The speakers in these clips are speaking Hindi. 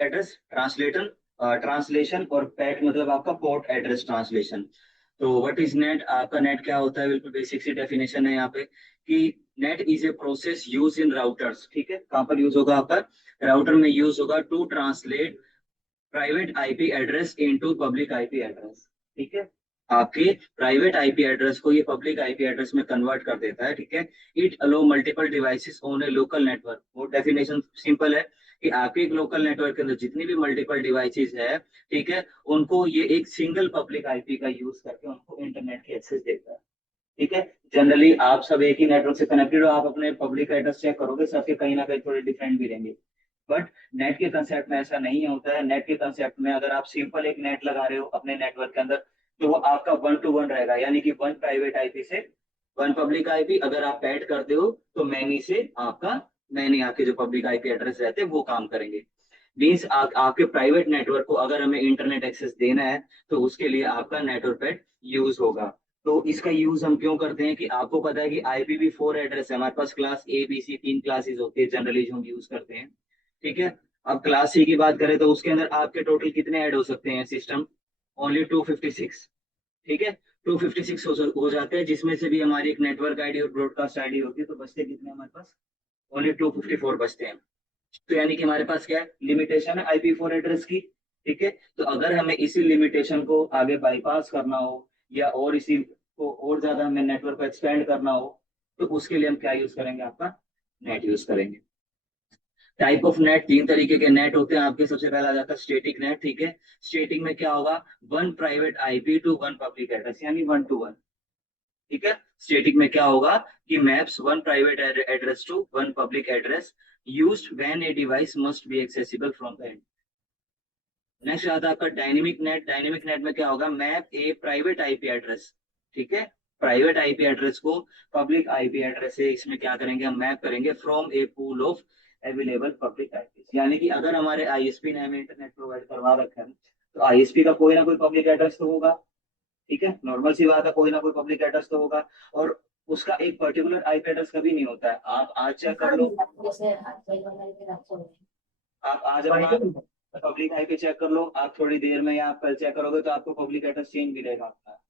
एड्रेस ट्रांसलेटर ट्रांसलेशन, और पैट मतलब आपका पोर्ट एड्रेस ट्रांसलेशन। तो व्हाट इज नेट, आपका नेट क्या होता है, बिल्कुल बेसिक सी डेफिनेशन है यहाँ पे कि net is a process use in routers. ठीक है, कहाँ पर यूज होगा आपका, राउटर में यूज होगा to translate private IP address into public IP address. ठीक है, आपके प्राइवेट आईपी एड्रेस को ये पब्लिक आईपी एड्रेस में कन्वर्ट कर देता है। ठीक है, it allow multiple devices on a local network. वो डेफिनेशन सिंपल है कि आपके एक लोकल नेटवर्क के अंदर जितनी भी मल्टीपल डिवाइसेस है, ठीक है, उनको ये एक सिंगल पब्लिक आईपी का यूज करके उनको इंटरनेट की एक्सेस देता है। ठीक है, जनरली आप सब एक ही नेटवर्क से कनेक्टेड हो, आप अपने पब्लिक एड्रेस चेक करोगे, सबके कहीं ना कहीं थोड़े डिफरेंट भी रहेंगे। बट नेट के कंसेप्ट में ऐसा नहीं होता है। नेट के कंसेप्ट में अगर आप सिंपल एक नेट लगा रहे हो अपने नेटवर्क के अंदर, तो वो आपका वन टू वन रहेगा, यानी कि वन प्राइवेट आईपी से वन पब्लिक आईपी। अगर आप ऐड करते हो तो मैनी से आपका मैनी आपके जो पब्लिक आईपी एड्रेस रहते हैं वो काम करेंगे। मीन्स आपके प्राइवेट नेटवर्क को अगर हमें इंटरनेट एक्सेस देना है तो उसके लिए आपका नेटवर्क पैड यूज होगा। तो इसका यूज हम क्यों करते हैं कि आपको पता है कि IPv4 एड्रेस है हमारे पास, क्लास ABC तीन क्लासेस होती है जनरली जो हम यूज करते हैं। ठीक है, अब क्लास सी की बात करें तो उसके अंदर आपके टोटल कितने ऐड हो सकते हैं सिस्टम, ओनली 256। ठीक है, 256 हो जाते हैं, जिसमें से भी हमारी एक नेटवर्क आईडी और ब्रॉडकास्ट आईडी होती है, तो बचते कितने हमारे पास, ओनली 254 बचते हैं। तो यानी कि हमारे पास क्या है, लिमिटेशन है IP4 एड्रेस की। ठीक है, तो अगर हमें इसी लिमिटेशन को आगे बाईपास करना हो या और इसी को और ज्यादा हमें नेटवर्क को एक्सपेंड करना हो, तो उसके लिए हम क्या यूज करेंगे, आपका नेट यूज करेंगे। टाइप ऑफ नेट, तीन तरीके के नेट होते हैं आपके। सबसे पहला आ जाता है स्टेटिक नेट। ठीक है, स्टेटिक में क्या होगा, one private IP to one public address, यानी वन टू वन। ठीक है, स्टेटिक में क्या होगा कि maps one private address to one public address used when a device must be accessible from the end. Next आता है आपका डायनेमिक नेट। डायनेमिक नेट में क्या होगा, मैप ए प्राइवेट आईपी एड्रेस। ठीक है, प्राइवेट आईपी एड्रेस को पब्लिक आईपी एड्रेस से इसमें क्या करेंगे, हम मैप करेंगे from A pool of available public IP. यानी कि अगर हमारे आईएसपी ने हमें इंटरनेट प्रोवाइड करवा रखा है, तो आईएसपी का कोई ना कोई पब्लिक एड्रेस तो होगा। ठीक है, नॉर्मल सी बात है, कोई ना कोई पब्लिक एड्रेस तो होगा। और उसका एक पर्टिकुलर आईपी एड्रेस कभी नहीं होता है। आप आज चेक कर लो, आप आज अपना पब्लिक आईपी चेक कर लो, आप थोड़ी देर में या आप कल चेक करोगे तो आपको पब्लिक एड्रेस चेंज मिलेगा आपका।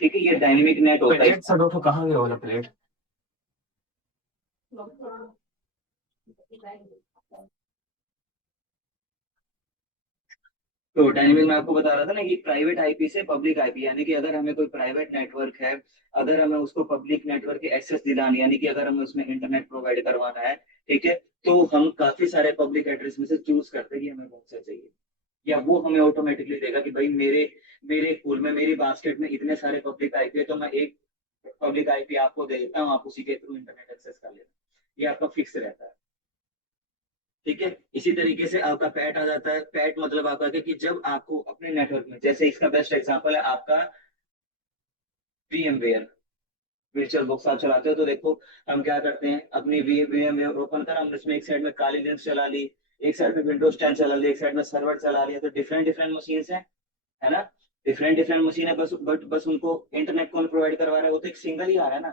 ठीक है, ये डायनेमिक नेट होता है। प्लेट सब तो कहाँ गए वाला प्लेट। तो डायनेमिक में आपको बता रहा था ना कि प्राइवेट आईपी से पब्लिक आईपी, यानी कि अगर हमें कोई प्राइवेट नेटवर्क है, अगर हमें उसको पब्लिक नेटवर्क की एक्सेस दिलानी, यानी कि अगर हमें उसमें इंटरनेट प्रोवाइड करवाना है, ठीक है, तो हम काफी सारे पब्लिक एड्रेस में से चूज करते हैं कि हमें कौन सा चाहिए। या वो हमें ऑटोमेटिकली देगा कि भाई मेरे मेरे पूल में, मेरी बास्केट में इतने सारे पब्लिक आईपी है, तो मैं एक पब्लिक आईपी आपको दे देता हूँ, आप उसी के थ्रू इंटरनेट एक्सेस कर लेना। ये आपका फिक्स रहता है। ठीक है, इसी तरीके से आपका पैट आ जाता है। पैट मतलब आपका क्या कि जब आपको अपने नेटवर्क में, जैसे इसका बेस्ट एग्जांपल है आपका VMware वर्चुअल बॉक्स आप चलाते हो, तो देखो हम क्या करते हैं, अपनी VMware ओपन कर, हमने उसमें एक साइड में काली लिनक्स चला ली, एक साइड में विंडोज 10 चला ली, एक साइड में सर्वर चला लिया, तो डिफरेंट डिफरेंट मशीन है ना, डिफरेंट डिफरेंट मशीन है, बस बट बस उनको इंटरनेट कौन प्रोवाइड करवा रहा है, वो तो एक सिंगल ही आ रहा है ना,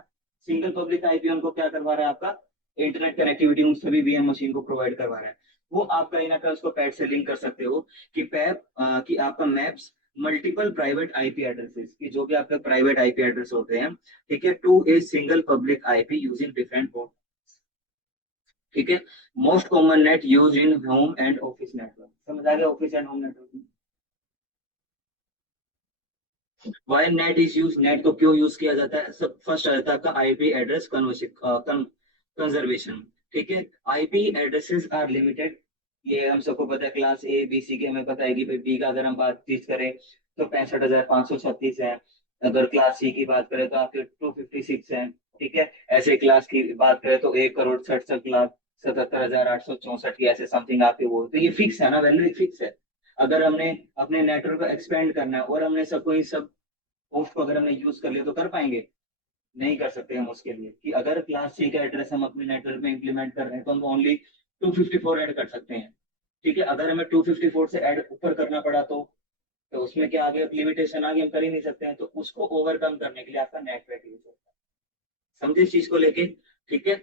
सिंगल पब्लिक आईपी उनको क्या करवा रहा है, आपका इंटरनेट कनेक्टिविटी उन सभी VM मशीन को प्रोवाइड करवा रहा है। वो आप कहीं ना कहीं उसको पैड से लिंक कर सकते हो कि पैप कि आपका maps multiple private IP addresses की, जो भी आपके प्राइवेट आईपी एड्रेस होते हैं, ठीक है, to a single public IP using different port. ठीक है, most common NAT use in home and office network. समझ आ गया, office and home network. Why NAT is use, NAT को क्यों यूज किया जाता है, सब फर्स्ट आ जाता है आपका आईपी एड्रेस कंजर्वेशन। ठीक है, आईपी एड्रेसेस आर लिमिटेड, ये हम सबको पता है, क्लास ABC के हमें पता है कि भाई बी का अगर हम बातचीत करें तो 65,536 है। अगर क्लास C की बात करें तो आपके 256 है। ठीक है, ऐसे क्लास की बात करें तो 1,67,77,864 की, ऐसे समथिंग आपके वो, तो ये फिक्स है ना, वैल्यू फिक्स है। अगर हमने अपने नेटवर्क को एक्सपेंड करना है और हमने सबको इन सब होस्ट को अगर हमने यूज कर लिया, तो कर पाएंगे, नहीं कर सकते हम उसके लिए। कि अगर क्लास C का एड्रेस हम अपने नेटवर्क में इंप्लीमेंट कर रहे हैं तो हम ओनली 254 ऐड कर सकते हैं। ठीक है, अगर हमें 254 से ऐड ऊपर करना पड़ा तो उसमें क्या आगे लिमिटेशन आगे, हम कर ही नहीं सकते हैं, तो उसको ओवरकम करने के लिए आपका नेट पैक यूज होता है। समझे इस चीज को लेके। ठीक है,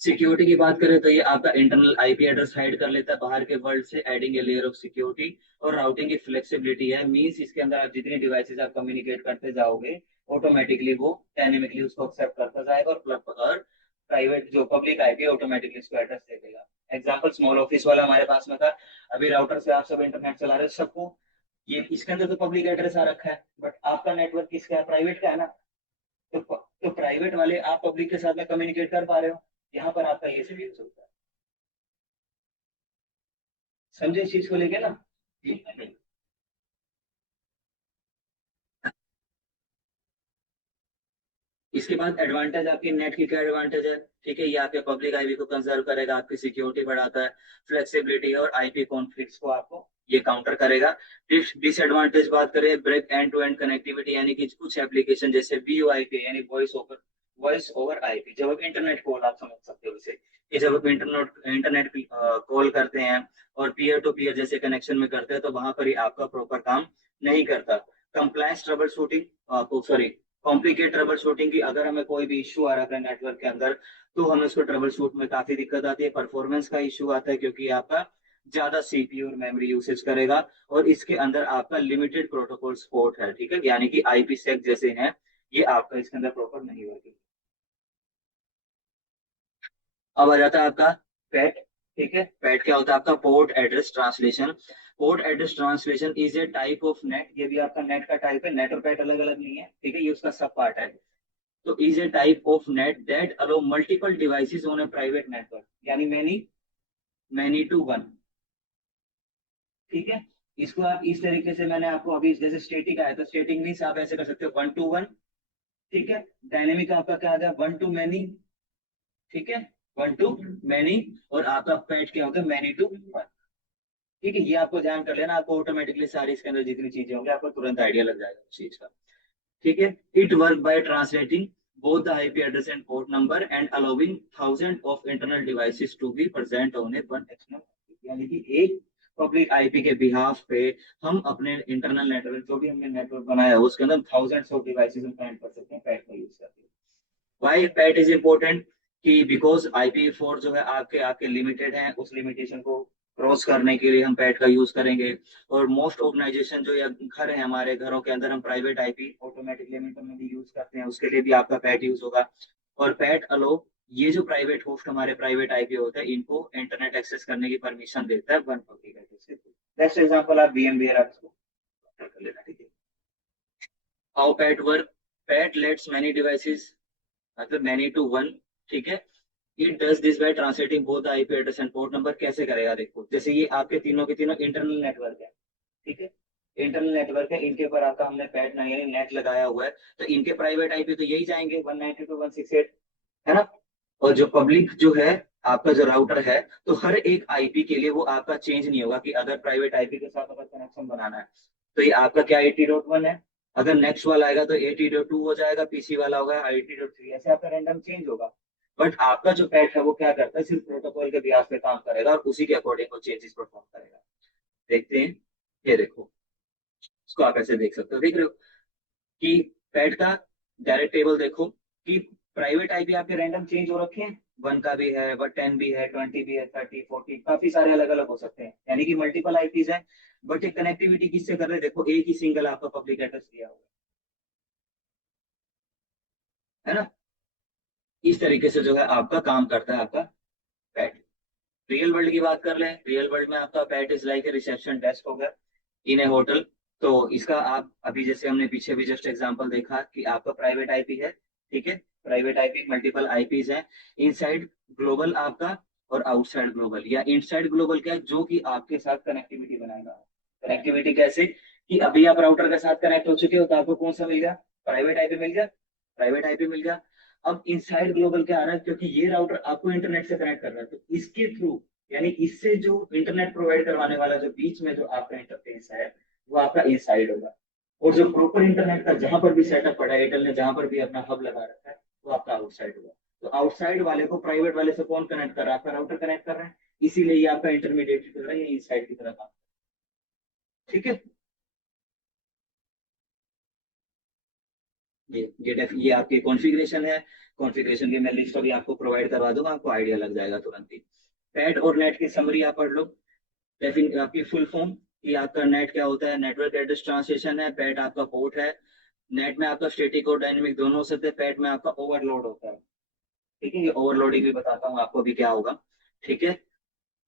सिक्योरिटी की बात करें तो ये आपका इंटरनल आईपी एड्रेस हाइड कर लेता है बाहर के वर्ल्ड से, adding a layer of security. और राउटिंग की फ्लेक्सिबिलिटी है, मींस इसके अंदर आप जितनी डिवाइसेस आप कम्युनिकेट करते जाओगे ऑटोमेटिकली वो डायनेमिकली उसको एक्सेप्ट करता जाएगा, और प्राइवेट जो पब्लिक आईपी ऑटोमेटिकली उसको एड्रेस दे देगा। एग्जाम्पल स्मॉल ऑफिस वाला हमारे पास में था, अभी राउटर से आप सब इंटरनेट चला रहे हो सबको, ये इसके अंदर तो पब्लिक एड्रेस आ रखा है, बट आपका नेटवर्क किसका है, प्राइवेट का है ना। तो प्राइवेट वाले आप पब्लिक के साथ में कम्युनिकेट कर पा रहे हो, यहाँ पर आपका ये सब यूज होता है। समझे इस चीज को लेके ना। जी। इसके बाद एडवांटेज, आपकी नेट की क्या एडवांटेज है, ठीक है, ये आपके पब्लिक आईपी को कंजर्व करेगा, आपकी सिक्योरिटी बढ़ाता है, फ्लेक्सिबिलिटी और आईपी कॉन्फ्लिक्ट्स को आपको ये काउंटर करेगा। डिसएडवांटेज बात करें, break end to end connectivity, यानी कि कुछ एप्लीकेशन जैसे वीओआईपी यानी वॉइस ओवर आईपी, जब आप इंटरनेट कॉल, आप समझ सकते हो इसे, कि जब आप इंटरनेट इंटरनेट कॉल करते हैं और पीयर टू पीयर जैसे कनेक्शन में करते हैं, तो वहां पर ही आपका प्रॉपर काम नहीं करता। Compliance trouble shooting, sorry, complicate trouble shooting की, अगर हमें कोई भी इश्यू आ रहा है नेटवर्क के अंदर, तो हमें उसको ट्रबल शूट में काफी दिक्कत आती है। परफॉर्मेंस का इश्यू आता है क्योंकि आपका ज्यादा सीपीयू और मेमोरी यूसेज करेगा, और इसके अंदर आपका लिमिटेड प्रोटोकॉल सपोर्ट है, ठीक है, यानी कि आईपी सेक जैसे हैं, ये आपका इसके अंदर प्रॉपर नहीं वर्किंग। अब आ जाता है आपका पैट, ठीक है। पैट क्या होता है आपका, port address translation. Port address translation is a type of net, ये भी आपका नेट का टाइप है, नेट और पैट अलग अलग नहीं है, ठीक है, ये उसका सब पार्ट है। तो is a type of NAT that allow multiple devices on a private network, यानी मैनी मैनी टू वन, ठीक है। इसको आप इस तरीके से, मैंने आपको अभी जैसे स्टेटिक आया, तो स्टेटिक मीन्स आप ऐसे कर सकते हो 1 to 1, ठीक है। डायनेमिक आपका क्या आता है, 1 to many, ठीक है, 1 to many। और आपका पैट क्या होता है, many to 1, ठीक है। ये आपको ध्यान कर लेना, आपको ऑटोमेटिकली सारी इसके अंदर जितनी चीजें होंगी आपको तुरंत आइडिया लग जाएगा उस चीज का, ठीक है। It work by translating both the IP address and port number and allowing thousands of internal devices to be present on a one external IP। यानी कि एक पब्लिक आईपी के बिहाफ पे हम अपने इंटरनल नेटवर्क, जो भी हमने नेटवर्क बनाया है उसके अंदर थाउजेंड्स ऑफ डिवाइसेस हम कनेक्ट कर सकते हैं पैट का यूज करके। वाई पैट इज इम्पोर्टेंट, कि बिकॉज IPv4 जो है आपके आपके लिमिटेड है, उस लिमिटेशन को क्रॉस करने के लिए हम पैट का यूज करेंगे। और मोस्ट ऑर्गेनाइजेशन जो या घर है, हमारे घरों के अंदर हम private IP automatically internally use करते हैं, उसके लिए भी आपका पैट यूज होगा। और पैट अलो, ये जो प्राइवेट होस्ट हमारे प्राइवेट आईपी होता है, इनको इंटरनेट एक्सेस करने की परमिशन देता है वन पब्लिक आईपी से। नेक्स्ट एग्जांपल आप VMware आप इसको कर लेना, ठीक है। How PAT work, PAT let's many devices, मतलब मैनी टू वन, ठीक है। It does this by translating both IP address and port number. कैसे करेगा, देखो, जैसे ये आपके तीनों के तीनों इंटरनल नेटवर्क है, ठीक है, इंटरनल नेटवर्क है, इनके ऊपर आपका हमने पैट ना यानी नेट लगाया हुआ है, तो इनके प्राइवेट आईपी तो यही जाएंगे 192.168, है ना। और जो पब्लिक जो है, आपका जो राउटर है, तो हर एक आईपी के लिए वो आपका चेंज नहीं होगा, कि अगर प्राइवेट आईपी के साथ अगर कनेक्शन बनाना है, तो ये आपका क्या 80.1 है, अगर नेक्स्ट वाला आएगा तो 80.2 हो जाएगा, पीसी वाला होगा 80.3, ऐसे आपका रैंडम चेंज होगा। बट आपका जो पैट है वो क्या करता है, सिर्फ प्रोटोकॉल के बिहाफ पे काम करेगा और उसी के अकॉर्डिंग वो चेंजेस परफॉर्म करेगा। देखते हैं, ये देखो, इसको आप ऐसे देख सकते हो, देख रहे हो कि पैट का डायरेक्ट टेबल देखो, कि प्राइवेट आईपी आपके रैंडम चेंज हो रखे हैं, 1 का भी है, बट 10 भी है, 20 भी है, 30, 40, काफी सारे अलग अलग हो सकते हैं, यानी कि मल्टीपल आईपीज है। बट ये कनेक्टिविटी किससे कर रहे हैं, देखो, एक ही सिंगल आपका पब्लिक एड्रेस दिया हुआ है ना। इस तरीके से जो है आपका काम करता है आपका पैट। रियल वर्ल्ड की बात कर लें, रियल वर्ल्ड में आपका PAT is like a reception desk होगा इन ए होटल। तो इसका आप अभी जैसे हमने पीछे भी जस्ट एग्जांपल देखा कि आपका प्राइवेट आईपी है, ठीक है, प्राइवेट आईपी मल्टीपल आईपीज हैं, इनसाइड ग्लोबल आपका और आउटसाइड ग्लोबल, या इनसाइड ग्लोबल क्या है, जो कि आपके साथ कनेक्टिविटी बनाएगा। कनेक्टिविटी कैसे, कि अभी आप राउटर के साथ कनेक्ट हो चुके हो, तो आपको कौन सा मिल गया, प्राइवेट आईपी मिल गया, प्राइवेट आईपी मिल गया। अब इनसाइड ग्लोबल क्या आ रहा है, क्योंकि ये राउटर आपको इंटरनेट से कनेक्ट कर रहा है, तो इसके थ्रू, यानी इससे जो इंटरनेट प्रोवाइड करवाने वाला जो बीच में जो आपका इंटरफेस है, वो आपका इनसाइड होगा। और जो प्रॉपर इंटरनेट का जहां पर भी सेटअप पड़ा है, एयरटेल ने जहां पर भी अपना हब लगा रखा है, वो आपका आउटसाइड होगा। तो आउटसाइड वाले को प्राइवेट वाले से कौन कनेक्ट कर रहा है, आपका राउटर कनेक्ट कर रहा है, इसीलिए ये आपका इंटरमीडिएट की तरह, ये इनसाइड की तरह काम, ठीक है। ये आपकी कॉन्फ़िगरेशन है। कॉन्फ़िगरेशन की मैं लिस्ट अभी आपको प्रोवाइड करवा दूंगा, आपको आइडिया लग जाएगा तुरंत ही। पैड और नेट की समरी आप पढ़ लो। डेफिन आपकी फुल फॉर्म कि आपका नेट क्या होता है, नेटवर्क एड्रेस ट्रांसलेशन है। पैड आपका पोर्ट है। नेट में आपका स्टैटिक और डायनेमिक दोनों हो सकते हैं। पैड में आपका ओवरलोड होता है। ठीक है, ये ओवरलोडिंग भी बताता हूँ आपको अभी क्या होगा। ठीक है।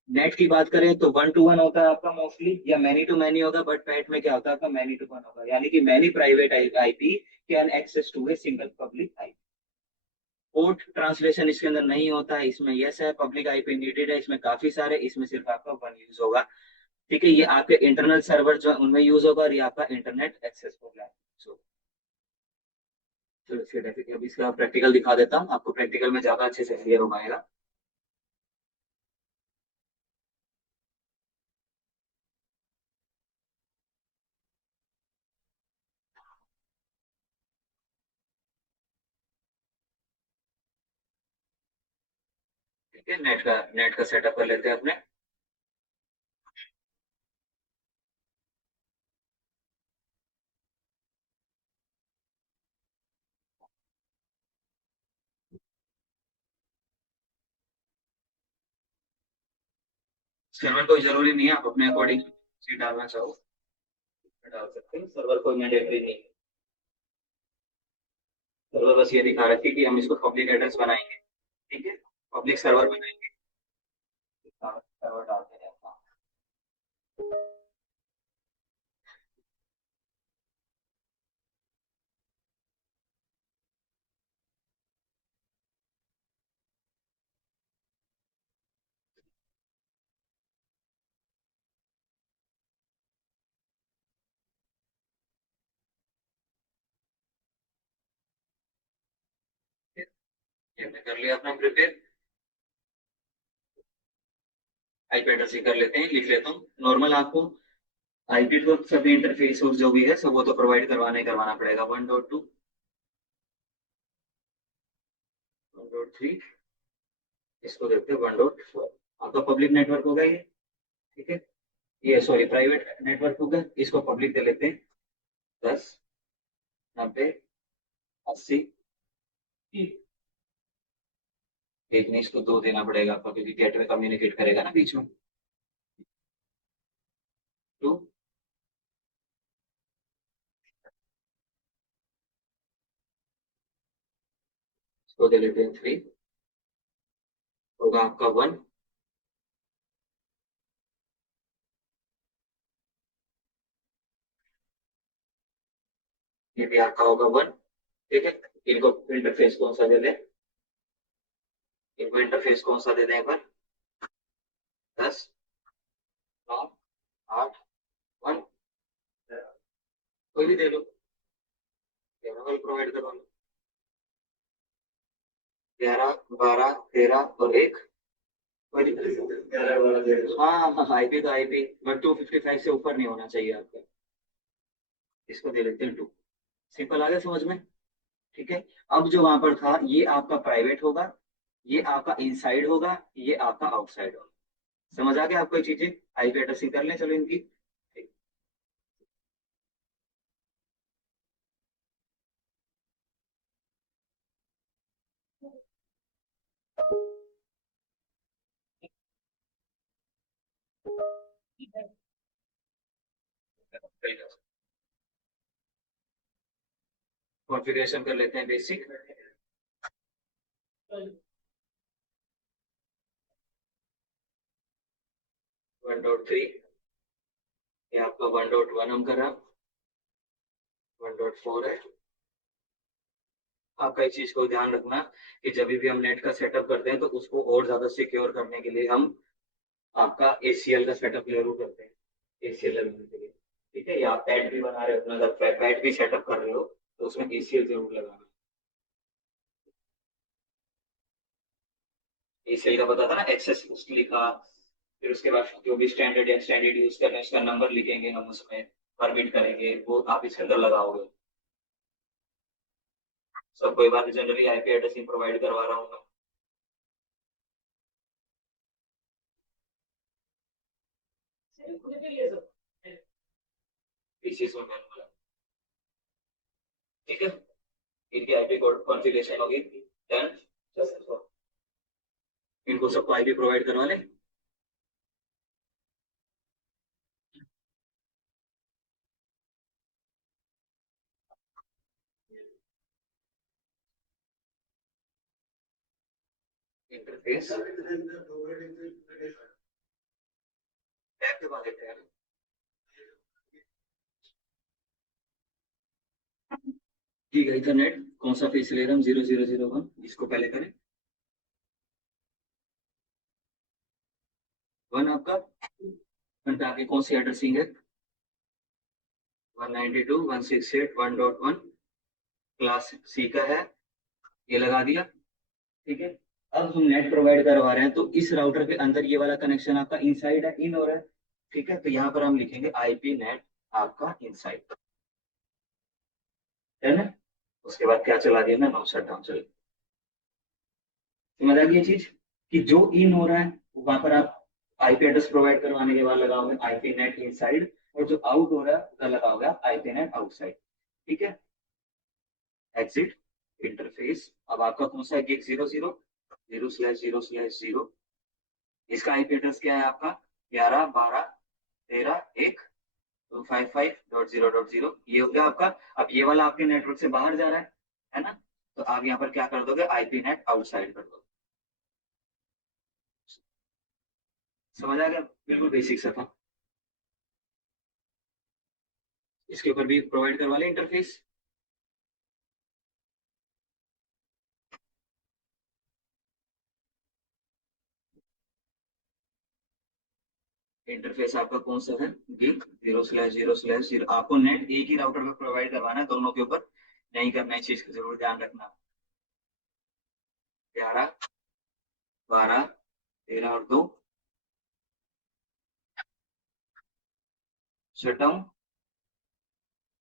नेट की बात करें तो 1 to 1 होता है आपका मोस्टली, या मैनी टू मैनी होगा, बट पैट में क्या होता है आपका मैनी टू वन होगा, यानी कि many private IP can access to a single public IP. Port translation इसके अंदर नहीं होता है, इसमें यस है, पब्लिक आईपी नीडेड है, इसमें काफी सारे, इसमें सिर्फ आपका वन यूज होगा। ठीक है, ये आपके इंटरनल सर्वर जो है, उनमें यूज होगा, और ये आपका इंटरनेट एक्सेस होगा। So, चलो इसके अभी इसका प्रैक्टिकल दिखा देता हूँ आपको, प्रैक्टिकल में ज्यादा अच्छे से क्लियर हो पाएगा। ठीक है, नेट का सेटअप कर लेते हैं अपने। सर्वर कोई जरूरी नहीं है, आप अपने अकॉर्डिंग सीट डालना चाहो डाल सकते हैं, सर्वर कोई मैंडेटरी नहीं है। सर्वर बस ये दिखा रखी है कि हम इसको पब्लिक एड्रेस बनाएंगे। ठीक है, पब्लिक सर्वर बनाएंगे। सर्वर डालते हैं अपना। ये हमने कर लिया अपना प्रिपेयर। आईपी एड्रेस ही कर लेते हैं, लिख लेता हूँ नॉर्मल आपको। आईपी तो सभी इंटरफेस और जो भी है सब वो तो प्रोवाइड करवाना ही करवाना पड़ेगा। 1.2, 1.3, इसको देखते हैं 1.4। आपका पब्लिक नेटवर्क होगा ये। ठीक है, ये सॉरी प्राइवेट नेटवर्क होगा, इसको पब्लिक दे लेते हैं। 10, 90, 80। एक नहीं, इसको दो देना पड़ेगा आपको, क्योंकि गेटवे कम्युनिकेट करेगा ना बीच में। 2, इसको दे लेते हैं 3, होगा आपका 1। ये भी आपका होगा 1। ठीक है, इनको इंटरफेस कौन सा दे दें, इनको इंटरफेस कौन सा दे दें एक बार। 10, 9, 8, 1, कोई भी दे लो, प्रोवाइड करवा लो। 11, 12, 13 और 1। कोई दिक्कत नहीं। 11, 12, 13, हाँ हाँ, आईपी तो आईपी, बट 255 से ऊपर नहीं होना चाहिए आपका। इसको दे लेते हैं 2। सिंपल आ गया समझ में। ठीक है, अब जो वहां पर था ये आपका प्राइवेट होगा, ये आपका इनसाइड होगा, ये आपका आउटसाइड होगा। समझ आ गया आपको ये चीजें। आईपी एड्रेसिंग कर लें चलो इनकी। कॉन्फ़िगरेशन कर लेते हैं बेसिक। 1.3, ये आपका 1.1 हम कर रहा। 1.4 है। आपका इस चीज को ध्यान रखना कि जब भी हम नेट का सेटअप करते हैं तो उसको और ज्यादा सिक्योर करने के लिए हम आपका एसीएल का सेटअप जरूर करते हैं, एसीएल लगाने के लिए। ठीक है, या आप पैड भी बना रहे हो अपना, अगर पैड भी सेटअप कर रहे हो तो उसमें एसीएल जरूर लगाना। एसीएल का पता था ना, एक्सेस लिखा, फिर उसके बाद जो भी स्टैंडर्ड या स्टैंडर्ड यूज कर रहे हैं उसका नंबर लिखेंगे हम उसमें, परमिट करेंगे, वो आप इसके अंदर लगाओगे। सब कोई बात, जनरली आईपी एड्रेसिंग प्रोवाइड करवा रहा हूँ मैं। पीसीएस में मैनुअल। ठीक है, इनकी आईपी कॉन्फ़िगरेशन होगी, डन। इनको सबको आईपी प्रोवाइड करवा लें। इंटरफेस टैब के बाद देते हैं। ठीक है, इथरनेट कौन सा फेस ले रहा हम, 0001, इसको पहले करें। 1 आपका, 1 पे आगे कौन सी एड्रेसिंग है, 192.168.1.1 क्लास सी का है, ये लगा दिया। ठीक है, अब हम नेट प्रोवाइड करवा रहे हैं तो इस राउटर के अंदर ये वाला कनेक्शन आपका इनसाइड है, इन हो रहा है। ठीक है, तो यहाँ पर हम लिखेंगे आईपी नेट आपका इनसाइड, है ना। उसके बाद क्या चला दिया मैं, शट डाउन चल। समझ आ गई ये चीज कि जो इन हो रहा है वहां पर आप आईपी एड्रेस प्रोवाइड करवाने के बाद लगाओगे आईपी नेट इनसाइड, और जो आउट हो रहा है उधर लगाओगे आईपी नेट आउटसाइड। ठीक है, एग्जिट इंटरफेस। अब आपका कौन सा है, गिग 00 0/0/0। इसका आईपी एड्रेस क्या है आपका, 11 12 13 1 255.0.0, ये हो गया आपका। अब ये वाला आपके नेटवर्क से बाहर जा रहा है ना, तो आप यहाँ पर क्या कर दोगे, आईपी नेट आउटसाइड कर दोगे। समझ आ गया, बिल्कुल बेसिक सा था। इसके ऊपर भी प्रोवाइड करवा लें इंटरफेस। इंटरफेस आपका कौन सा है, गिग 0/0/0। आपको नेट एक ही राउटर पे प्रोवाइड करवाना है, दोनों के ऊपर नहीं करना है, इस चीज का जरूर ध्यान रखना। 11 12 13 और 2 शट डाउन।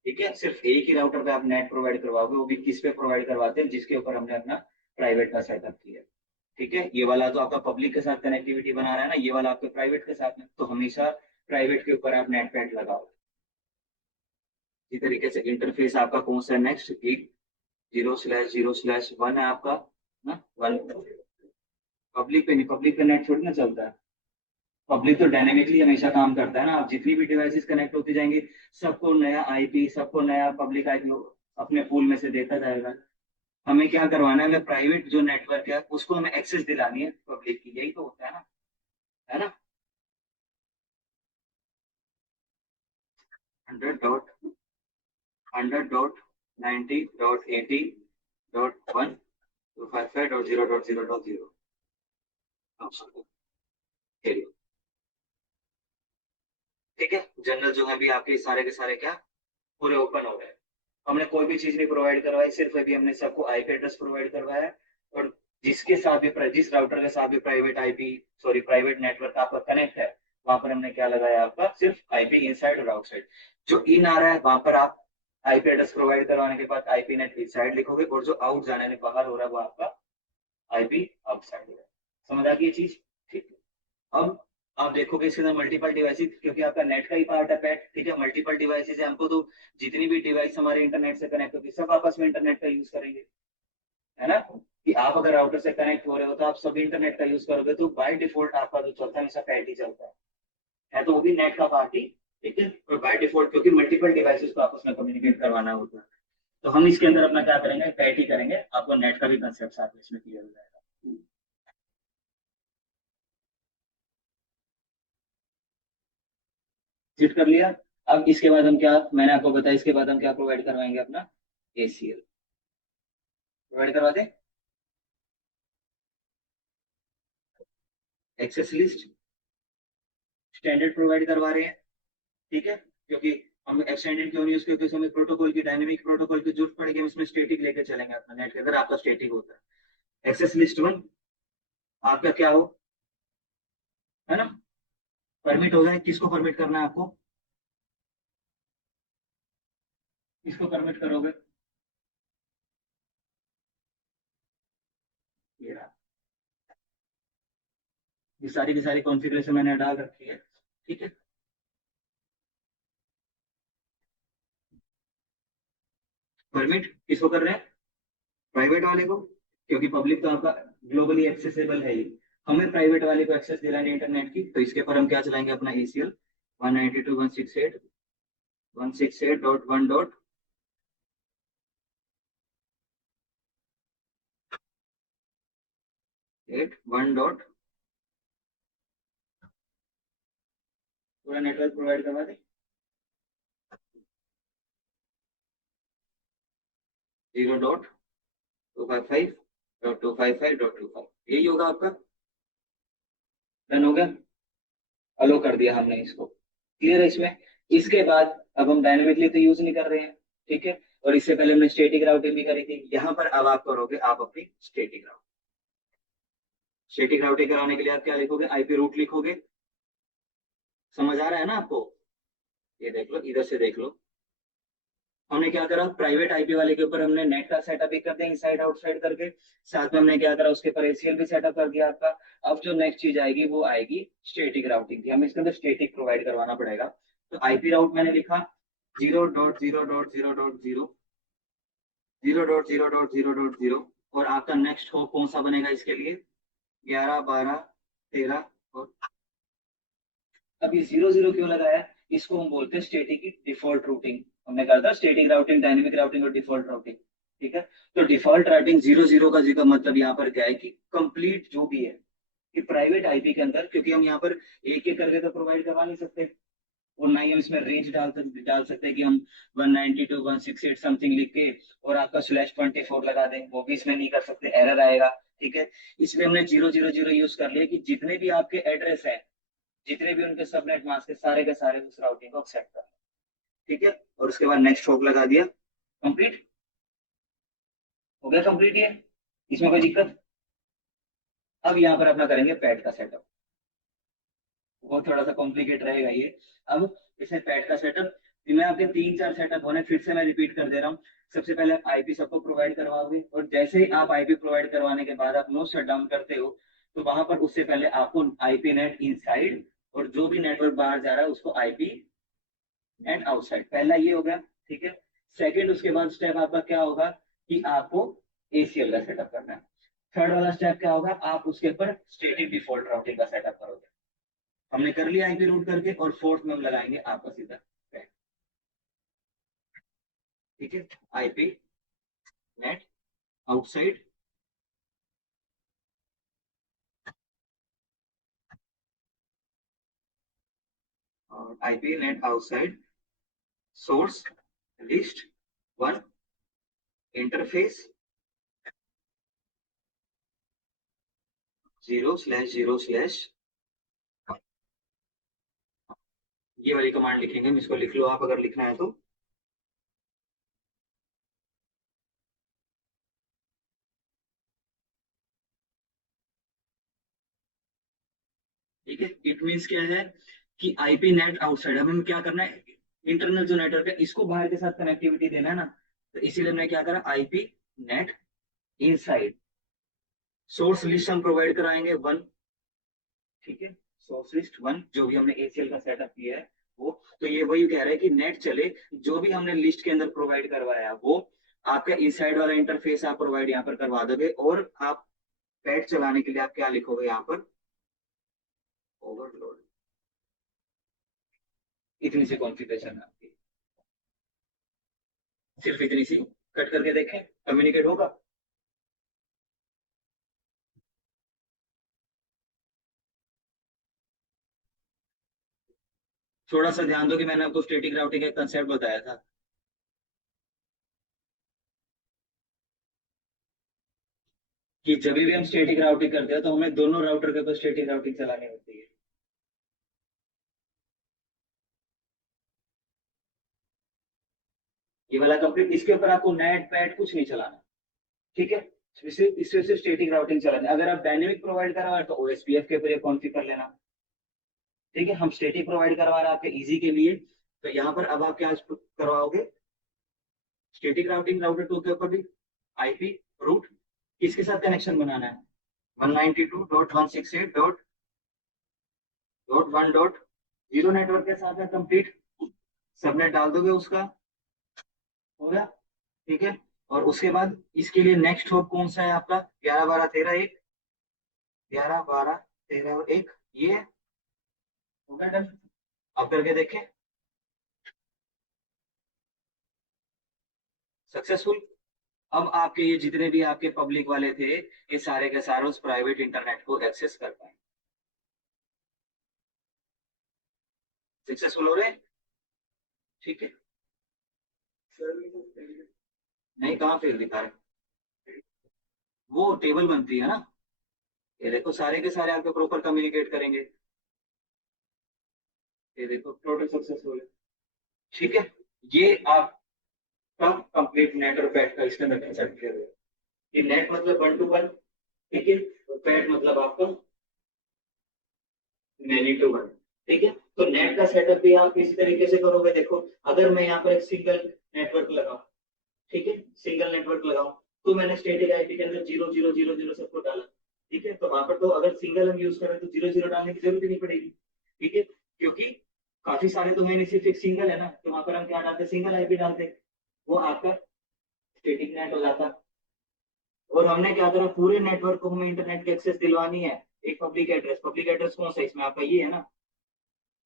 ठीक है, सिर्फ एक ही राउटर पे आप नेट प्रोवाइड करवाओगे, वो भी किस पे प्रोवाइड करवाते हैं, जिसके ऊपर हमने अपना प्राइवेट का सेटअप किया। ठीक है, ये वाला तो आपका पब्लिक के साथ कनेक्टिविटी बना रहा है ना, ये वाला आपके प्राइवेट के साथ में, तो हमेशा प्राइवेट के ऊपर आप नेट पैट लगाओ। इसी तरीके से इंटरफेस आपका कौन सा है नेक्स्ट, 0/0/1 है आपका ना, 1। पब्लिक पे नहीं, पब्लिक पे नेट थोड़ी ना चलता है, पब्लिक तो डायनेमिकली हमेशा काम करता है ना। आप जितनी भी डिवाइसेस कनेक्ट होती जाएंगी, सबको नया आईपी, सबको नया पब्लिक आईपी अपने पूल में से देता जाएगा। हमें क्या करवाना है, हमें प्राइवेट जो नेटवर्क है उसको हमें एक्सेस दिलानी है पब्लिक की, यही तो होता है ना, है ना। 100.90.80.1 255.0.0.0। ठीक है, जनरल जो है अभी आपके सारे के सारे क्या पूरे ओपन हो गए। हमने कोई भी चीज नहीं प्रोवाइड करवाई, सिर्फ अभी हमने सबको आईपी एड्रेस प्रोवाइड करवाया है। और जिसके साथ भी जिस राउटर के साथ भी private IP, sorry private network आपका कनेक्ट है, वहां पर हमने क्या लगाया आपका, सिर्फ आईपी इनसाइड और आउटसाइड। जो इन आ रहा है वहां पर आप आईपी एड्रेस प्रोवाइड करवाने के बाद आईपी नेट इनसाइड लिखोगे, और जो आउट जाने में बाहर हो रहा है वो आपका आईपी आउटसाइड हो रहा है। समझ आ गई ये चीज, ठीक है। अब आप देखोगे इसके अंदर मल्टीपल डिवाइसेस, क्योंकि आपका नेट का ही पार्ट है पैट, ठीक है, मल्टीपल डिवाइसेस है, हमको तो जितनी भी डिवाइस हमारे इंटरनेट से कनेक्ट होगी सब आपस में इंटरनेट का यूज करेंगे, है ना। कि आप अगर राउटर से कनेक्ट हो रहे हो तो आप सभी इंटरनेट का यूज करोगे, तो बाय डिफॉल्ट आपका जो चलता है हमेशा पैट ही चलता है तो वो भी नेट का पार्ट ही। ठीक है, और बाय डिफॉल्ट क्योंकि मल्टीपल डिवाइसेस को आपस में कम्युनिकेट करवाना होता है, तो हम इसके अंदर अपना क्या करेंगे, पैट ही करेंगे। आपको नेट का भी कंसेप्ट साथ में इसमें क्लियर हो जाएगा। सेट कर लिया। अब इसके बाद हम क्या, मैंने आपको बताया, इसके बाद हम क्या प्रोवाइड करवाएंगे, अपना एसीएल प्रोवाइड करवा दें। एक्सेस लिस्ट स्टैंडर्ड प्रोवाइड करवा रहे हैं, ठीक है, क्योंकि हम एक्सटेंडेड क्यों नहीं यूज, क्योंकि हमें प्रोटोकॉल की, डायनेमिक प्रोटोकॉल की जरूरत पड़ेगी, हम इसमें स्टैटिक लेके चलेंगे अपना नेट के अंदर, आपका स्टैटिक होता है। एक्सेस लिस्ट 1 आपका क्या हो, है ना, परमिट हो जाए, किसको परमिट करना है आपको, किसको परमिट करोगे, ये रहा। ये सारी की सारी कॉन्फ़िगरेशन मैंने डाल रखी है, ठीक है। परमिट किसको कर रहे हैं, प्राइवेट वाले को, क्योंकि पब्लिक तो आपका ग्लोबली एक्सेसिबल है ही, हमें प्राइवेट वाले को एक्सेस दिलानी है इंटरनेट की, तो इसके पर हम क्या चलाएंगे, अपना ACL 192.168.1.8 पूरा नेटवर्क प्रोवाइड करवा दें। 0.255.255.25, यही होगा आपका। डन हो गया, अलो कर दिया हमने इसको, क्लियर है इसमें। इसके बाद अब हम डायनेमिकली तो यूज नहीं कर रहे हैं, ठीक है, और इससे पहले हमने स्टैटिक राउटिंग भी करी थी। यहाँ पर अब आप करोगे, आप अपनी स्टैटिक राउटिंग कराने के लिए आप क्या लिखोगे, IP रूट लिखोगे। समझ आ रहा है ना आपको, ये देख लो, इधर से देख लो। हमने क्या करा, प्राइवेट IP वाले के ऊपर हमने नेट का सेटअप भी कर दिया, इनसाइड आउटसाइड करके। साथ में हमने क्या करा, उसके ऊपर ACL भी सेटअप कर दिया आपका। अब जो नेक्स्ट चीज आएगी वो आएगी स्टैटिक राउटिंग की, हमें इसके अंदर स्टैटिक प्रोवाइड करवाना पड़ेगा। तो IP राउट मैंने लिखा 0.0.0.0, 0.0.0.0, और आपका नेक्स्ट हो कौन सा बनेगा इसके लिए, 11, 12, 13। और अब ये 0 0 क्यों लगाया, इसको हम बोलते हैं स्टैटिक की डिफॉल्ट रूटिंग। हमने कहा था स्टैटिक राउटिंग, डायनेमिक राउटिंग और डिफॉल्ट राउटिंग, ठीक है। तो डिफॉल्ट राउटिंग 0 0 का जी का मतलब यहाँ पर क्या है कि कंप्लीट जो भी है कि प्राइवेट IP के अंदर, क्योंकि हम यहाँ पर एक एक करके तो प्रोवाइड करवा नहीं सकते, और ना ही हम इसमें रेंज डाल सकते हैं कि हम 192.168 समथिंग लिख के और आपका /24 लगा दें, वो भी इसमें नहीं कर सकते, एरर आएगा, ठीक है। इसलिए हमने 0 0 0 यूज कर लिया कि जितने भी आपके एड्रेस हैं, जितने भी उनके सबनेट मास्क है, सारे के सारे उस राउटिंग को एक्सेप्ट कर, ठीक है। और उसके बाद नेक्स्ट होप लगा दिया, कंप्लीट हो गया, कंप्लीट ये, इसमें कोई दिक्कत। अब यहाँ पर अपना करेंगे पैड का सेटअप, वो थोड़ा सा कॉम्प्लिकेट रहेगा ये। अब इसे पैड का सेटअप, मैं आपके 3 4 सेटअप होने, फिर से मैं रिपीट कर दे रहा हूँ। सबसे पहले आप IP सबको प्रोवाइड करवाओगे, और जैसे ही आप IP प्रोवाइड करवाने के बाद आप नो शट डाउन करते हो, तो वहां पर उससे पहले आपको IP नेट इनसाइड, और जो भी नेटवर्क बाहर जा रहा है उसको IP नेट आउटसाइड, पहला ये हो गया, ठीक है। सेकंड, उसके बाद स्टेप आपका क्या होगा कि आपको ACL का सेटअप करना है। थर्ड वाला स्टेप क्या होगा, आप उसके ऊपर स्टैटिक डिफॉल्ट राउटिंग का सेटअप करोगे। हमने कर लिया IP रूट करके, और फोर्थ में हम लगाएंगे आपका सीधा पैड, ठीक है। IP नेट आउटसाइड, और IP net outside source list 1 interface 0/0/, ये वाली कमांड लिखेंगे हम, इसको लिख लो आप अगर लिखना है तो। ठीक है, इट मीन्स क्या है कि IP नेट आउटसाइड, हमें क्या करना है, इंटरनल जो नेटवर्क है इसको बाहर के साथ कनेक्टिविटी देना है ना, तो इसीलिए हमने क्या करा, IP net inside source list हम प्रोवाइड कराएंगे 1, ठीक है। सोर्स लिस्ट 1, जो भी हमने ACL का सेटअप किया है वो, तो ये वही कह रहा है कि नेट चले, जो भी हमने लिस्ट के अंदर प्रोवाइड करवाया वो आपका इनसाइड वाला इंटरफेस आप प्रोवाइड यहाँ पर करवा दोगे, और आप पैड चलाने के लिए आप क्या लिखोगे यहाँ पर, ओवरलोड। इतनी सी कॉन्फ़िगरेशन है आपकी, सिर्फ इतनी सी, कट करके देखें कम्युनिकेट होगा। थोड़ा सा ध्यान दो कि मैंने आपको स्टैटिक राउटिंग का कंसेप्ट बताया था, कि जब भी हम स्टैटिक राउटिंग करते हैं तो हमें दोनों राउटर के ऊपर स्टैटिक राउटिंग चलानी होती है। ये वाला कंप्लीट, इसके ऊपर आपको नेट पैड कुछ नहीं चलाना, ठीक है। इससे सिर्फ स्टैटिक राउटिंग चलाना है। अगर आप डायनेमिक प्रोवाइड करा रहे तो OSPF के ऊपर कॉन्फ़िगर कर लेना, ठीक है। हम स्टैटिक प्रोवाइड करवा रहे हैं आपके इजी के लिए, तो यहाँ पर अब आप क्या करवाओगे, स्टैटिक राउटिंग राउटर 2 के ऊपर भी IP रूट, किसके साथ कनेक्शन बनाना है, 192.168.1.0 नेटवर्क के साथ है, कंप्लीट सबनेट डाल दोगे उसका, हो गया, ठीक है। और उसके बाद इसके लिए नेक्स्ट होप कौन सा है आपका? 11 12 13 1, 11 12 13 और 1, ये है। हो गया डन? अब करके देखें। सक्सेसफुल। अब आपके ये जितने भी आपके पब्लिक वाले थे, ये सारे के सारे उस प्राइवेट इंटरनेट को एक्सेस कर पाए। सक्सेसफुल हो रहे हैं? ठीक है। नहीं, कहाँ फेल दिखा रहे? वो टेबल बनती है ना, ये देखो सारे के सारे आपके प्रॉपर कम्युनिकेट करेंगे। ये देखो टोटल सक्सेसफुल है। ठीक है। ये आपका कंप्लीट नेट और पैट का इसके अंदर कंसेप्ट क्लियर है कि नेट मतलब वन टू वन, ठीक है, और पैट मतलब आपका मैनी टू वन। ठीक है। तो नेट का सेटअप भी आप इसी तरीके से करोगे। देखो, अगर मैं यहाँ पर एक सिंगल नेटवर्क लगाऊं, ठीक है, सिंगल नेटवर्क लगाऊं, तो मैंने स्टैटिक आईपी के अंदर 0 0 0 0 सबको डाला। ठीक है, तो वहां पर तो अगर सिंगल हम यूज करें तो 0 0 डालने की जरूरत ही नहीं पड़ेगी। ठीक है, क्योंकि काफी सारे तो है नहीं, सिर्फ एक सिंगल है ना, तो वहां पर हम क्या डालते? सिंगल आईपी डालते। वो आपका स्टैटिक नेट हो जाता। और हमने क्या करा, पूरे नेटवर्क को हमें इंटरनेट की एक्सेस दिलवानी है। एक पब्लिक एड्रेस, पब्लिक एड्रेस कौन सा है इसमें? आपका ये है ना,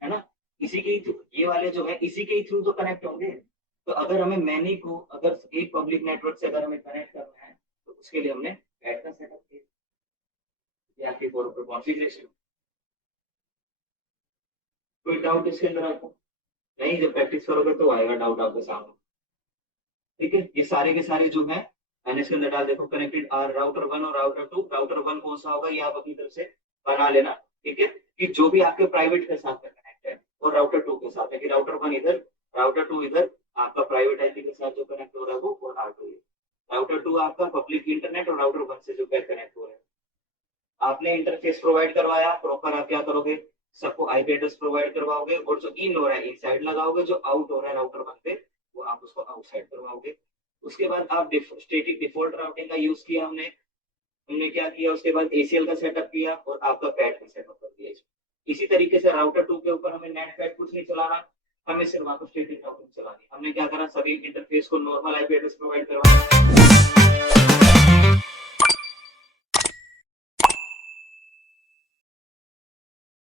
है ना? इसी के ही ये वाले जो है इसी के ही थ्रू तो कनेक्ट होंगे। तो अगर हमें मैनी को अगर एक पब्लिक नेटवर्क से अगर हमें कनेक्ट करना है, तो उसके लिए हमने ऐड का सेटअप किया। ये आपकी कॉन्फ़िगरेशन। कोई डाउट इसके अंदर आपको? नहीं, जब प्रैक्टिस करोगे तो आएगा डाउट आपके सामने। ठीक है, ये सारे के सारे जो है मैंने इसके अंदर डाल, देखो कनेक्टेड आर राउटर वन और राउटर टू। राउटर वन कौन सा होगा, ये आप अपनी तरफ से बना लेना। ठीक है, कि जो भी आपके प्राइवेट के साथ में कनेक्ट है, और राउटर टू के साथ है, कि राउटर वन इधर, राउटर टू इधर, आपका प्राइवेट आईपी के साथ जो कनेक्ट हो रहा है वो, और आर टू। राउटर टू आपका पब्लिक इंटरनेट और राउटर वन से जो कनेक्ट हो रहा है। आपने इंटरफेस प्रोवाइड करवाया प्रॉपर, आप क्या करोगे? सबको आईपी एड्रेस प्रोवाइड करवाओगे, और जो इन हो रहा है इनसाइड लगाओगे, जो आउट हो रहा है राउटर वन पे वो आप उसको आउटसाइड करवाओगे। उसके बाद आप स्टेटिक डिफॉल्ट राउटिंग का यूज किया हमने। हमने क्या किया, उसके बाद एसीएल का सेटअप किया और आपका पैड का सेटअप कर दिया इसमें। इसी तरीके से राउटर टू के ऊपर हमें नेट पैड कुछ नहीं चलाना, हमें सिर्फ वहां पर स्टेटिक राउटिंग चलानी। हमने क्या करा, सभी इंटरफेस को नॉर्मल आईपी एड्रेस प्रोवाइड करवाया।